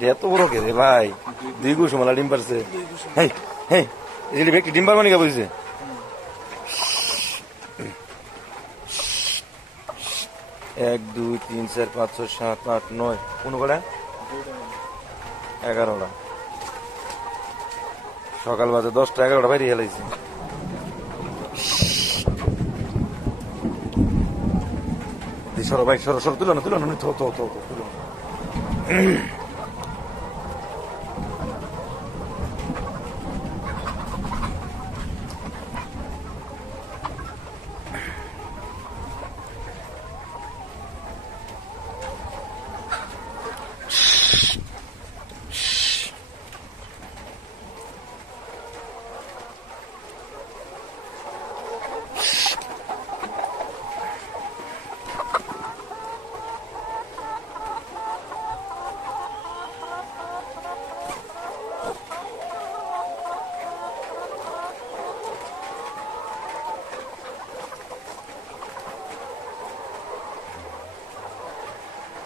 এটা এত বড় কে রে ভাই দুই গুষ মালা ডিম পারছে হ্যাঁ হ্যাঁ এগুলি ব্যক্তি ডিম পারবানি কা বুঝছে এক দুই তিন চার পাঁচ ছয় সাত আট নয় কোনো কটা এগারোটা সকাল বাজে দশটা এগারোটা বাইরে হেলাইছে সরো ভাই সরো সরো তুলো না তুলো না তো তো তো তুলো